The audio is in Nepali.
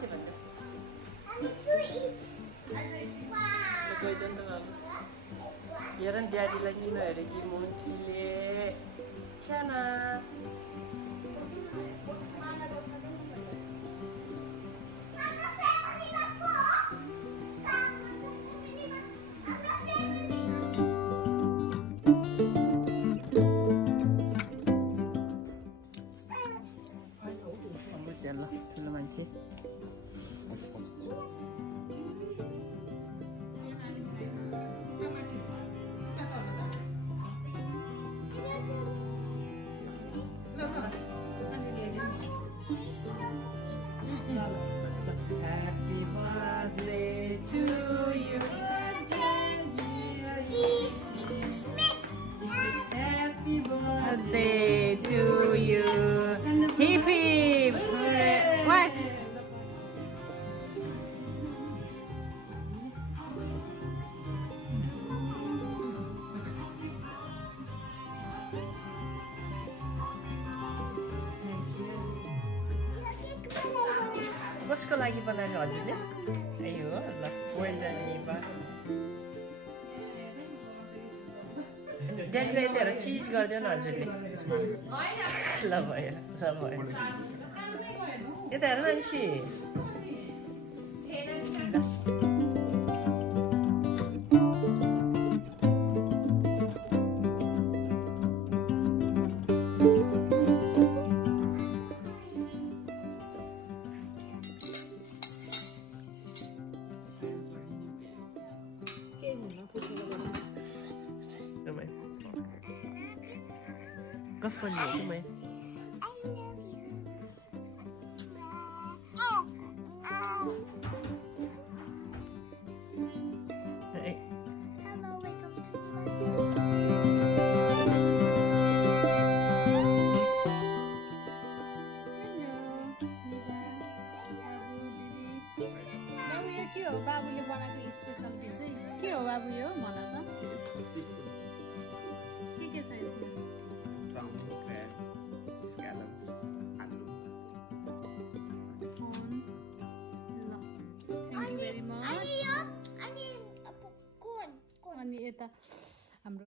चाहिँ भन्दा गइदिनु त बाबु हेर न ड्याडीलाई किन हेरे कि मोङ्कीले साना ठुलो मान्छे Happy birthday to you. Happy birthday to you. Hip hip. What? कसको लागि बनायो हजुरले? ए हो ल वेल्डन ड्याडीलाई त्यहाँ चिज गरिदियो न हजुरले ल भयो यता हेर मान्छे गफ गर्ने हो कि मै के हो बाबुले बनाएको स्पेशल डिस के हो बाबु यो मलाई त के छ यसमा अनि यता